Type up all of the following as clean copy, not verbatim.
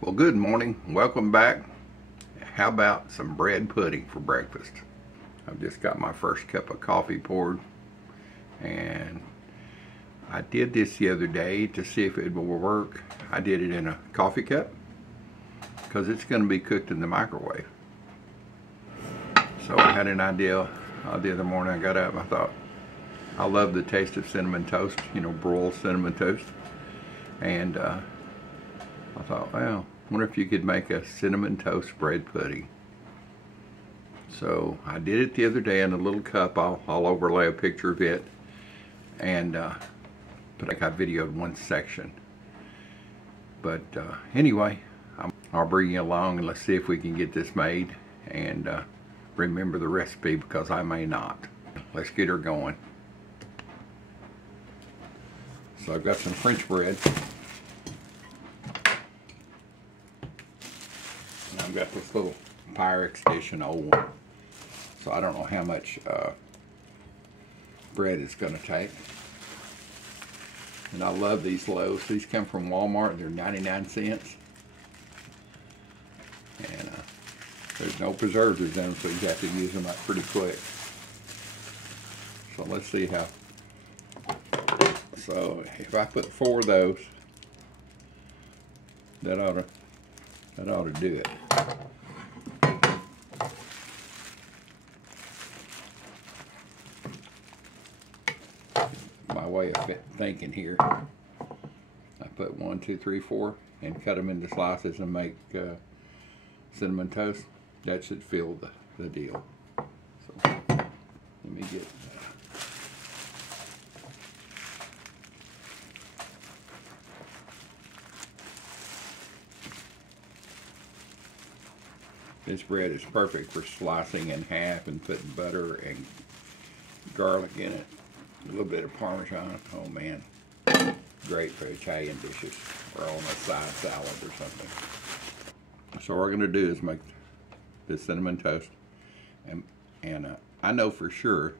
Well, good morning. Welcome back. How about some bread pudding for breakfast? I've just got my first cup of coffee poured, and I did this the other day to see if it will work. I did it in a coffee cup because it's going to be cooked in the microwave. So I had an idea the other morning. I got up and I thought, I love the taste of cinnamon toast, broiled cinnamon toast. And I thought, well, I wonder if you could make a cinnamon toast bread pudding. So I did it the other day in a little cup. I'll overlay a picture of it, and but I videoed one section. But anyway, I'll bring you along and let's see if we can get this made and remember the recipe, because I may not. Let's get her going. So I've got some French bread. And I've got this little Pyrex dish, an old one. So I don't know how much bread it's going to take. And I love these loaves. These come from Walmart. They're 99 cents. And there's no preservatives in them, so you have to use them up pretty quick. So let's see how. So if I put 4 of those, that ought to do it. My way of thinking here, I put 1, 2, 3, 4 and cut them into slices and make cinnamon toast. That should fill the deal. So let me get this bread is perfect for slicing in half and putting butter and garlic in it. A little bit of Parmesan. Oh man, great for Italian dishes or on a side salad or something. So what we're going to do is make this cinnamon toast, and I know for sure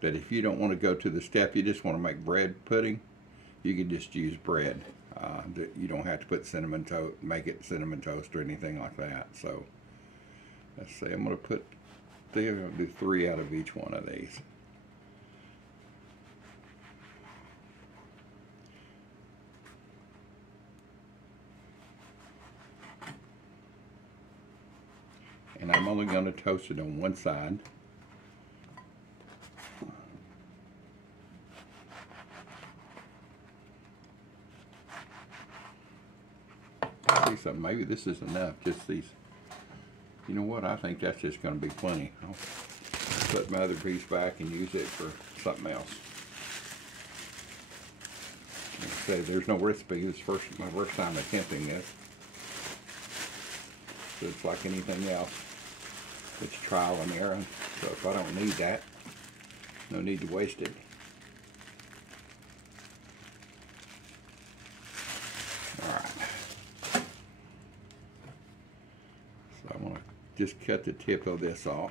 that if you don't want to go to the step, you just want to make bread pudding, you can just use bread. You don't have to put cinnamon toast, make it cinnamon toast or anything like that. So let's see, I'm going to do 3 out of each one of these. And I'm only going to toast it on one side. See something, maybe this is enough, just these. You know what, I think that's just going to be plenty. I'll put my other piece back and use it for something else. Like I say, there's no recipe. This is my first time attempting this. So it's like anything else. It's trial and error. So if I don't need that, no need to waste it. Alright. So I'm going to just cut the tip of this off.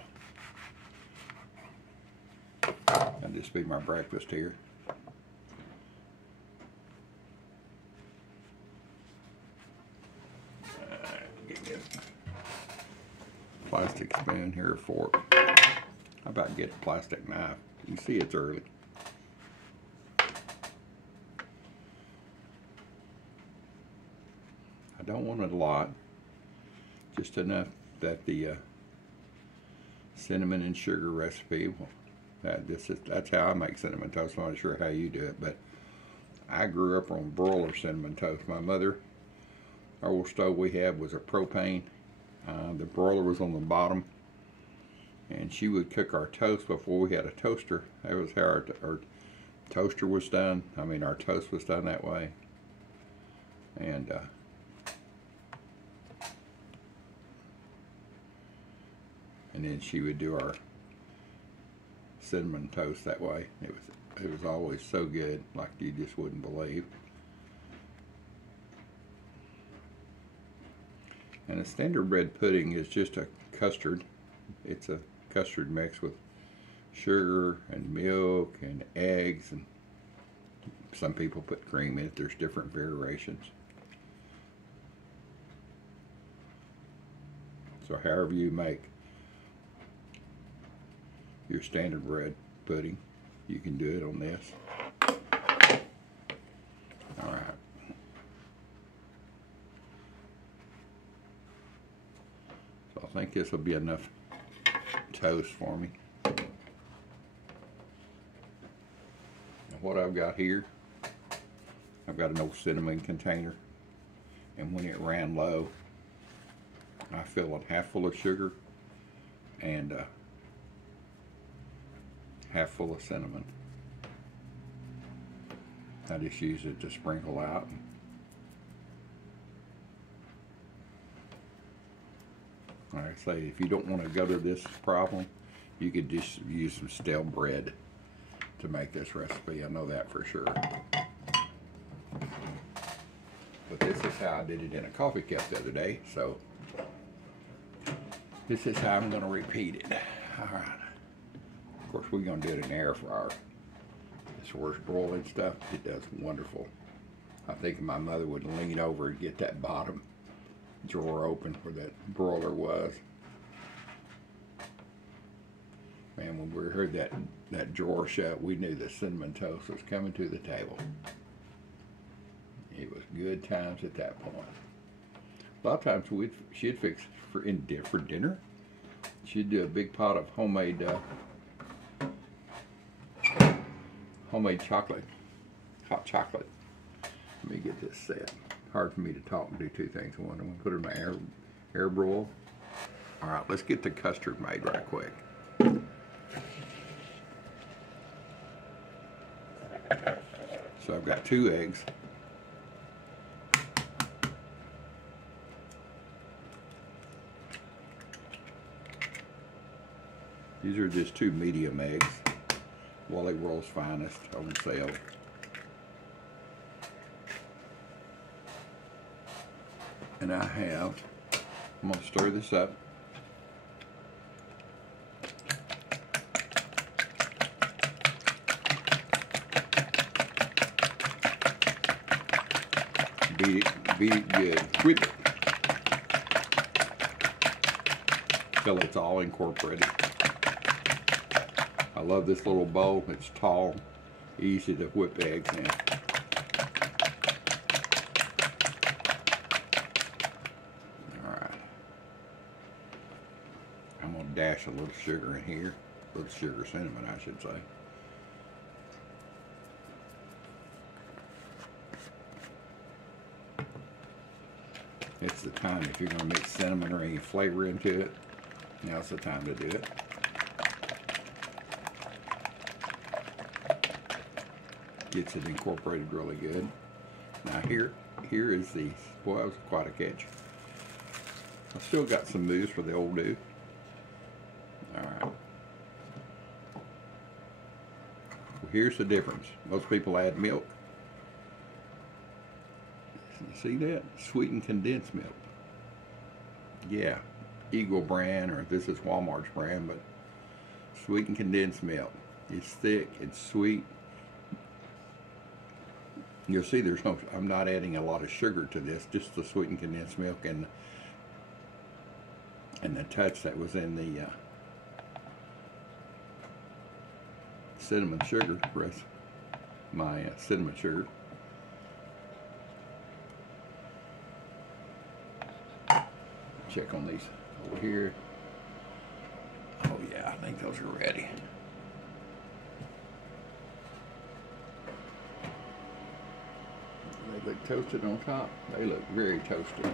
That'll just be my breakfast here. Plastic spoon here, or fork. How about get a plastic knife? You can see it's early. I don't want it a lot, just enough that the cinnamon and sugar recipe. That's how I make cinnamon toast. I'm not sure how you do it, but I grew up on broiler cinnamon toast. My mother, our old stove we had was a propane. The broiler was on the bottom, and she would cook our toast before we had a toaster. That was how our toaster was done. I mean, our toast was done that way. And then she would do our cinnamon toast that way. It was always so good, like you just wouldn't believe. And a standard bread pudding is just a custard. It's a custard mix with sugar and milk and eggs, and some people put cream in it. There's different variations. So however you make your standard bread pudding, you can do it on this. All right. So I think this will be enough toast for me. And what I've got here, I've got an old cinnamon container, and when it ran low, I fill it half full of sugar and half full of cinnamon. I just use it to sprinkle out. Like I say, if you don't want to go to this problem, you could just use some stale bread to make this recipe. I know that for sure. But this is how I did it in a coffee cup the other day, so this is how I'm going to repeat it. All right. Of course, we're going to do it in the air fryer. This works broiling stuff. It does wonderful. I think my mother would lean over and get that bottom drawer open where that broiler was. Man, when we heard that drawer shut, we knew the cinnamon toast was coming to the table. It was good times at that point. A lot of times she'd fix for dinner. She'd do a big pot of homemade chocolate, hot chocolate. Let me get this set. Hard for me to talk and do two things at once. I'm going to put it in my air broil. All right, let's get the custard made right quick. So I've got 2 eggs. These are just 2 medium eggs. Wally World's Finest on sale. And I'm going to stir this up. Beat it good. Whip it till it's all incorporated. I love this little bowl. It's tall, easy to whip eggs in. Alright. I'm going to dash a little sugar in here. A little sugar cinnamon, I should say. It's the time, if you're going to mix cinnamon or any flavor into it, now's the time to do it. Gets it incorporated really good. Now here is the, boy, that was quite a catch. I've still got some mousse for the old dude. Alright. Well, here's the difference. Most people add milk. See that? Sweetened condensed milk. Yeah, Eagle brand, or this is Walmart's brand, but sweetened condensed milk. It's thick, it's sweet. You'll see I'm not adding a lot of sugar to this, just the sweetened condensed milk and the touch that was in the cinnamon sugar, my cinnamon sugar. Check on these over here. Oh yeah, I think those are ready. They look toasted on top. They look very toasted.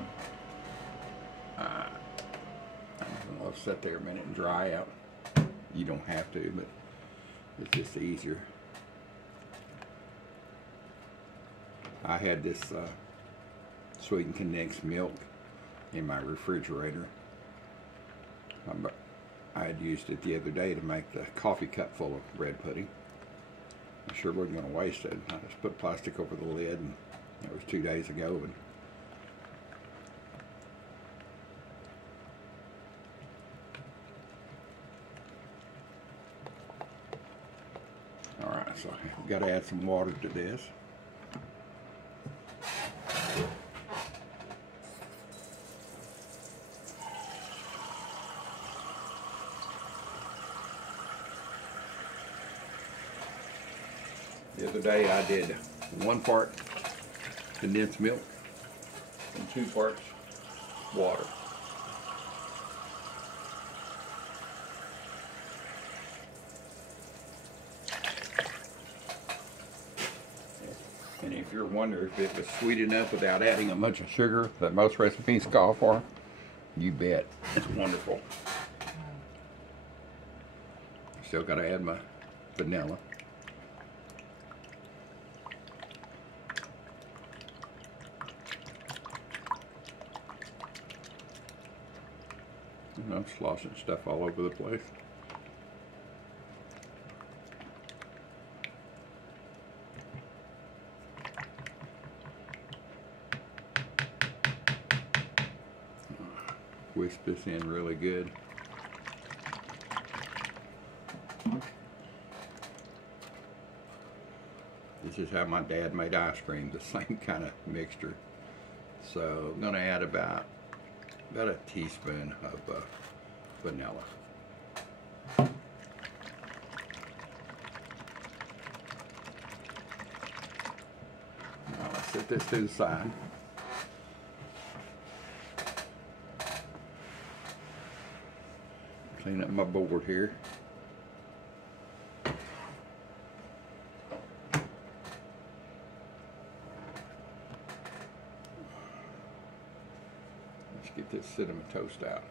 I'll sit there a minute and dry out. You don't have to, but it's just easier. I had this sweetened condensed milk in my refrigerator. I had used it the other day to make the coffee cup full of bread pudding. I sure wasn't going to waste it. I just put plastic over the lid, and that was 2 days ago. And all right, so I've got to add some water to this. The other day I did 1 part condensed milk and 2 parts water. And if you're wondering if it was sweet enough without adding a bunch of sugar that most recipes call for, you bet. It's wonderful. Still got to add my vanilla. And I'm sloshing stuff all over the place. Whisk this in really good. This is how my dad made ice cream, the same kind of mixture. So I'm going to add about a teaspoon of vanilla. Now let's set this to the side. Clean up my board here. Let's get this cinnamon toast out.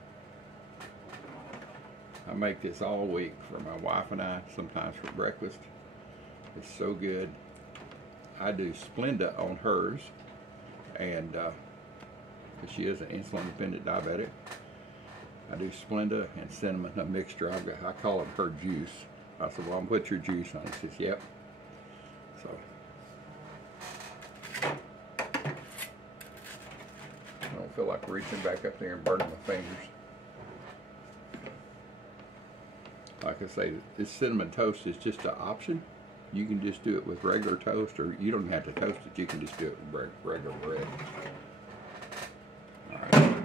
I make this all week for my wife and I, sometimes for breakfast. It's so good. I do Splenda on hers, and she is an insulin-dependent diabetic. I do Splenda and cinnamon, a mixture. I call it her juice. I said, well, I'm put your juice on it. She says, yep. So, I don't feel like reaching back up there and burning my fingers. Like I say, this cinnamon toast is just an option. You can just do it with regular toast, or you don't have to toast it. You can just do it with regular bread. All right.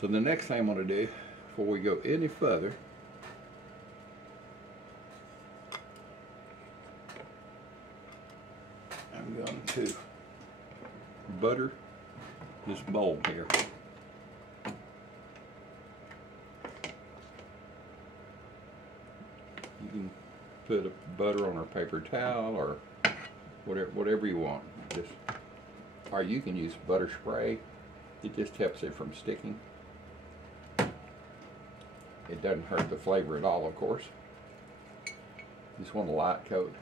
So the next thing I'm going to do, before we go any further, I'm going to butter this bowl here. You can put a butter on a paper towel or whatever you want. Or you can use butter spray. It just helps it from sticking. It doesn't hurt the flavor at all, of course. Just want a light coat.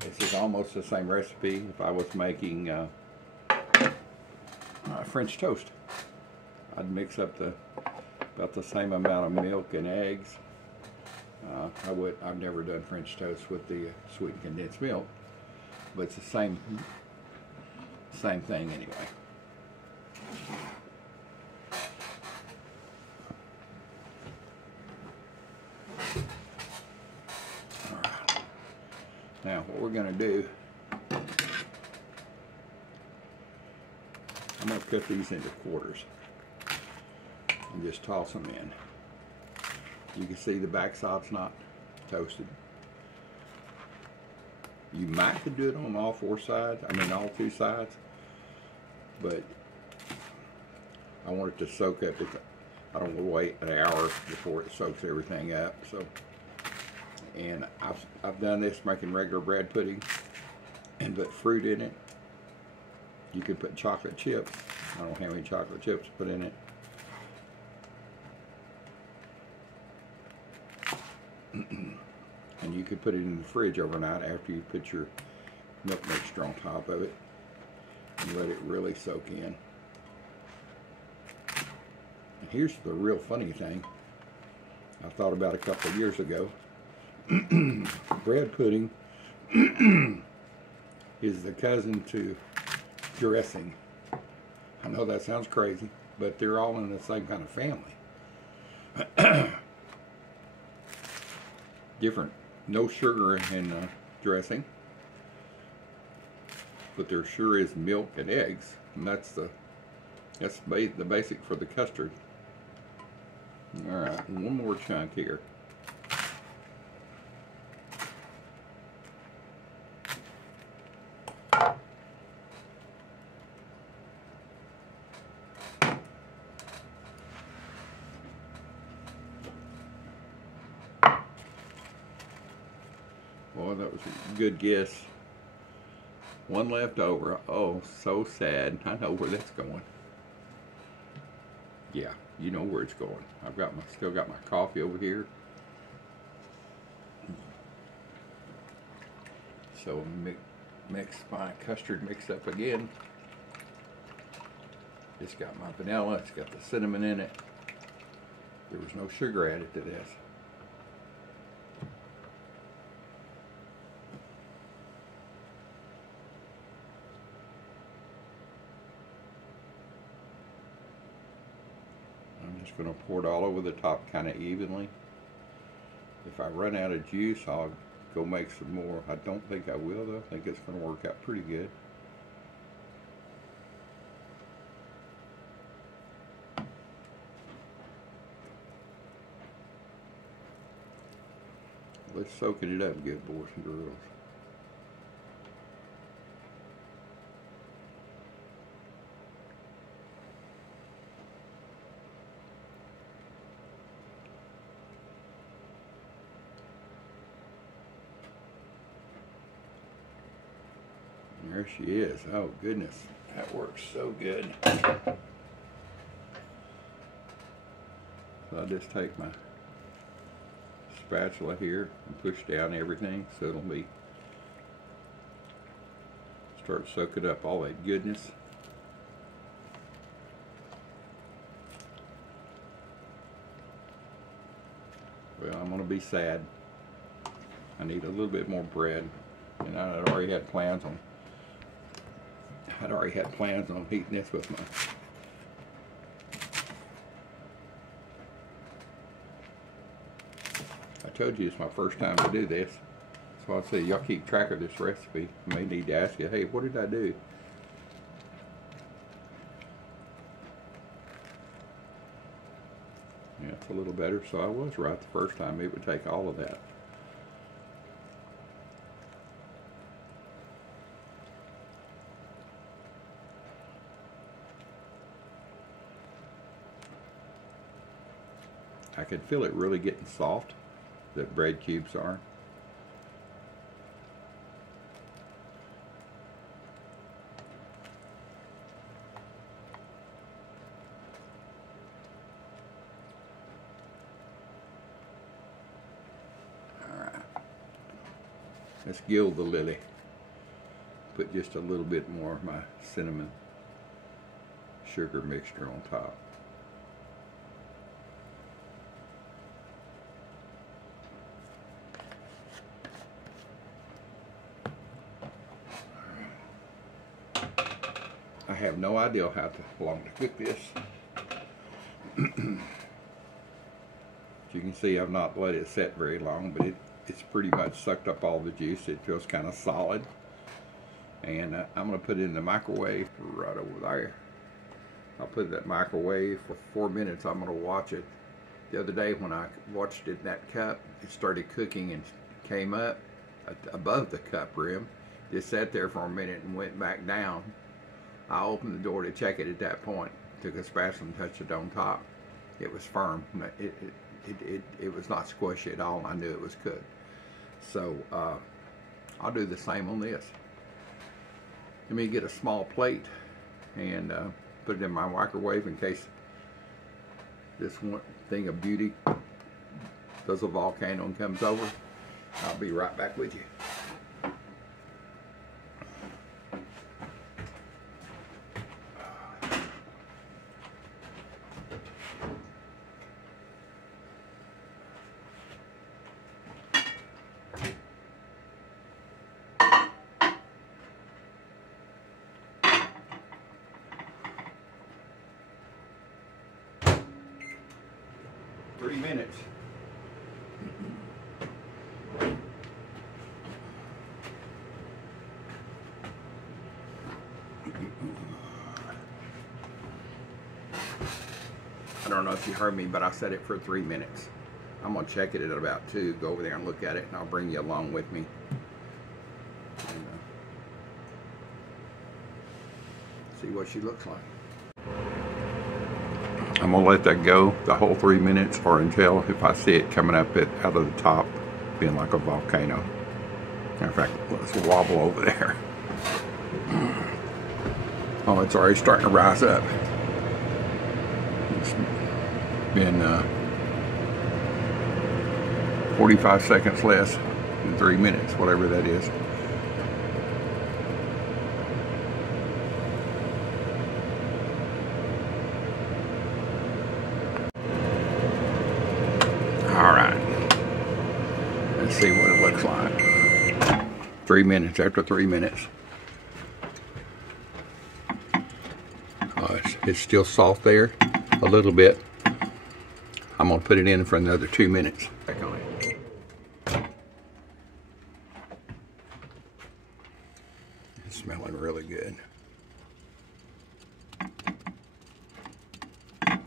This is almost the same recipe if I was making French toast. I'd mix up about the same amount of milk and eggs. I've never done French toast with the sweetened condensed milk, but it's the same thing anyway. All right. Now what we're going to do, I'm going to cut these into quarters and just toss them in. You can see the back side's not toasted. You might could do it on all 4 sides, all 2 sides, but I want it to soak up. I don't want to wait an hour before it soaks everything up. So, and I've done this making regular bread pudding and put fruit in it. You can put chocolate chips. I don't have any chocolate chips to put in it. And you could put it in the fridge overnight after you put your milk mixture on top of it and let it really soak in. And here's the real funny thing I thought about a couple of years ago. Bread pudding is the cousin to dressing. I know that sounds crazy, but they're all in the same kind of family. Different, no sugar and dressing, but there sure is milk and eggs, and that's the basic for the custard. All right, one more chunk here. Boy, that was a good guess. One left over. Oh, so sad. I know where that's going. Yeah, you know where it's going. I've got still got my coffee over here. So mix my custard mix up again. It's got my vanilla. It's got the cinnamon in it. There was no sugar added to this. I'm just going to pour it all over the top kind of evenly. If I run out of juice, I'll go make some more. I don't think I will though. I think it's going to work out pretty good. Let's soaking it up good, boys and girls. There she is. Oh goodness, that works so good. So I'll just take my spatula here and push down everything so it'll be start soaking up all that goodness. Well, I'm gonna be sad. I need a little bit more bread, and I'd already had plans on heating this with my I told you it's my first time to do this. So I'll say y'all keep track of this recipe. I may need to ask you, hey, what did I do? Yeah, it's a little better. So I was right the first time. It would take all of that. I can feel it really getting soft. The bread cubes are. Alright. Let's gild the lily. Put just a little bit more of my cinnamon sugar mixture on top. I have no idea how long to cook this. As you can see, I've not let it set very long, but it's pretty much sucked up all the juice. It feels kind of solid. And I'm going to put it in the microwave right over there. I'll put it in that microwave for 4 minutes. I'm going to watch it. The other day when I watched it in that cup, it started cooking and came up above the cup rim. Just sat there for a minute and went back down. I opened the door to check it at that point. Took a spatula and touched it on top. It was firm. It was not squishy at all. I knew it was cooked. So I'll do the same on this. Let me get a small plate and put it in my microwave in case this one thing of beauty does a volcano and comes over. I'll be right back with you. Three minutes. don't know if you heard me, but I set it for 3 minutes. I'm gonna check it at about 2, go over there and look at it, and I'll bring you along with me. And, see what she looks like. I'm gonna let that go the whole 3 minutes, or until if I see it coming up out of the top, being like a volcano. Matter of fact, let's wobble over there. Oh, it's already starting to rise up. It's been 45 seconds less than 3 minutes, whatever that is. All right, let's see what it looks like. 3 minutes, after 3 minutes. It's still soft there, a little bit. I'm gonna put it in for another 2 minutes. Back on it. It's smelling really good.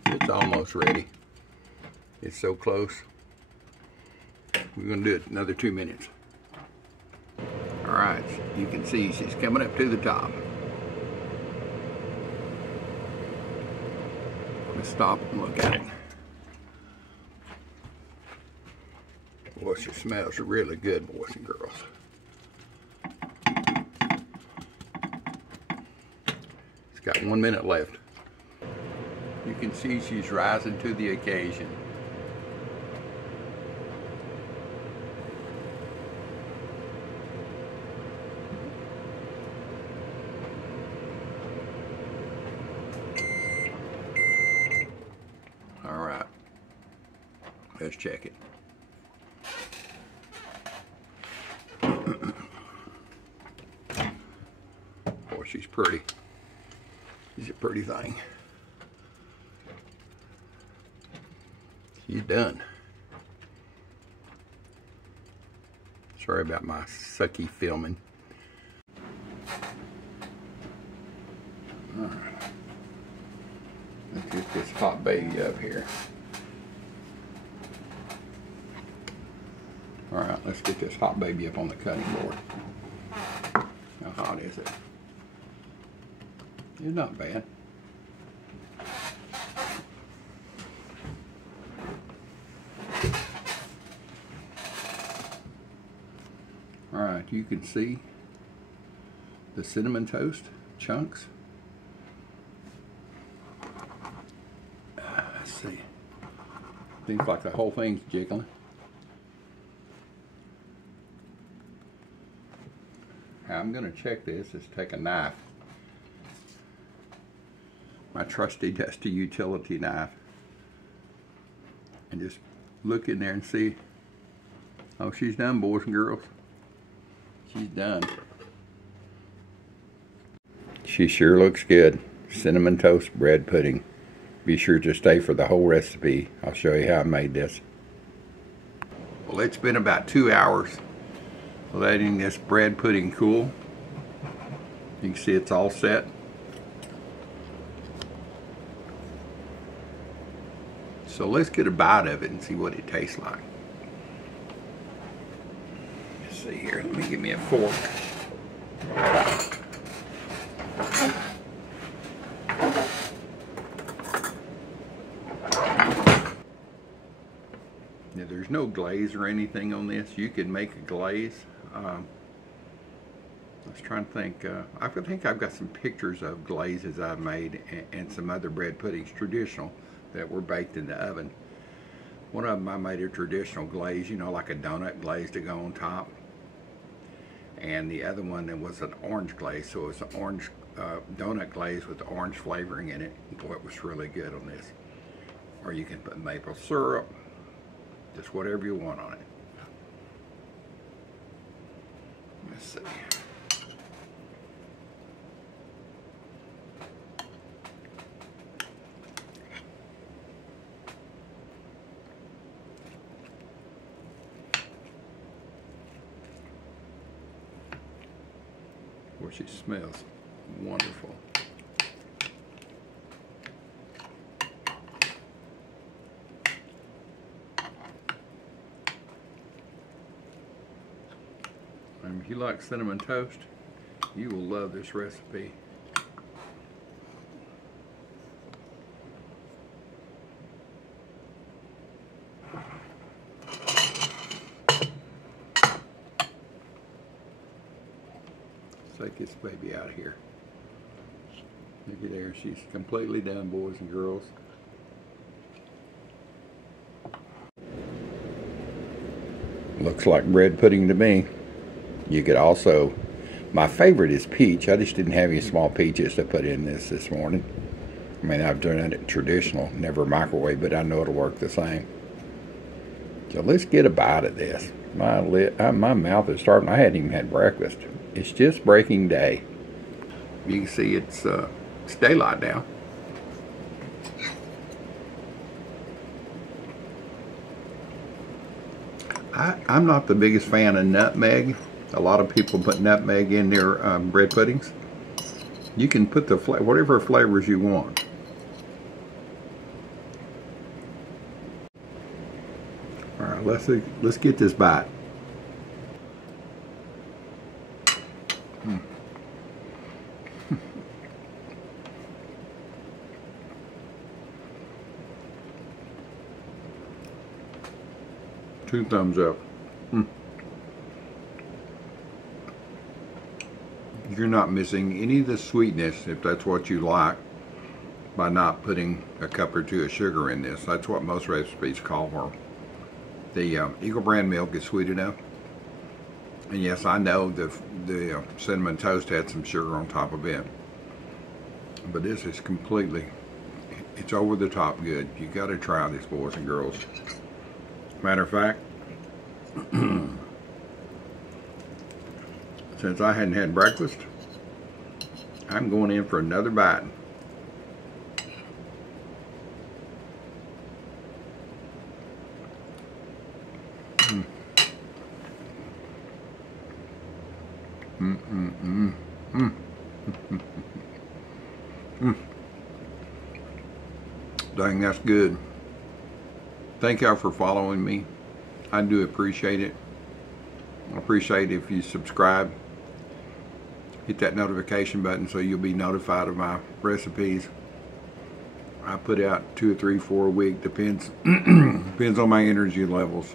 It's almost ready. It's so close. We're gonna do it another 2 minutes. All right, you can see she's coming up to the top. Let's stop and look at it. Boy, she smells really good, boys and girls. It's got 1 minute left. You can see she's rising to the occasion. All right, let's check it. Boy, she's pretty. She's a pretty thing. She's done. Sorry about my sucky filming. All right. Let's get this hot baby up here. All right, let's get this hot baby up on the cutting board. How hot is it? It's not bad. All right, you can see the cinnamon toast chunks. Let's see. Seems like the whole thing's jiggling. How I'm going to check this is take a knife, my trusty dusty utility knife, and just look in there and see. Oh, she's done, boys and girls. She's done. She sure looks good. Cinnamon toast bread pudding. Be sure to stay for the whole recipe. I'll show you how I made this. Well, it's been about 2 hours letting this bread pudding cool. You can see it's all set. So let's get a bite of it and see what it tastes like. Let's see here, let me give me a fork. Now, there's no glaze or anything on this. You can make a glaze. I was trying to think. I think I've got some pictures of glazes I've made and some other bread puddings, traditional, that were baked in the oven. One of them I made a traditional glaze, you know, like a donut glaze to go on top. And the other one that was an orange glaze, so it was an orange donut glaze with orange flavoring in it. Boy, it was really good on this. Or you can put maple syrup, just whatever you want on it. Let's see. Boy, she smells wonderful. If you like cinnamon toast, you will love this recipe. Let's take this baby out of here. Look at there, she's completely done, boys and girls. Looks like bread pudding to me. You could also, my favorite is peach. I just didn't have any small peaches to put in this morning. I mean, I've done it traditional, never microwave, but I know it'll work the same. So let's get a bite of this. My mouth is starting. I hadn't even had breakfast. It's just breaking day. You can see it's daylight now. I'm not the biggest fan of nutmeg. A lot of people put nutmeg in their bread puddings. You can put the whatever flavors you want. All right, let's get this bite. Two thumbs up. You're not missing any of the sweetness, if that's what you like, by not putting a cup or two of sugar in this. That's what most recipes call for. The Eagle brand milk is sweet enough. And yes, I know the cinnamon toast had some sugar on top of it. But this is completely, it's over the top good. You got to try this, boys and girls. Matter of fact, since I hadn't had breakfast, I'm going in for another bite. Dang, that's good. Thank y'all for following me. I do appreciate it. I appreciate it if you subscribe. Hit that notification button so you'll be notified of my recipes. I put out 2 or 3, 4 a week. Depends depends on my energy levels.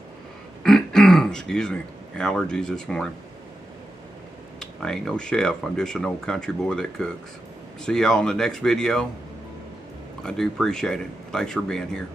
Excuse me. Allergies this morning. I ain't no chef. I'm just an old country boy that cooks. See y'all in the next video. I do appreciate it. Thanks for being here.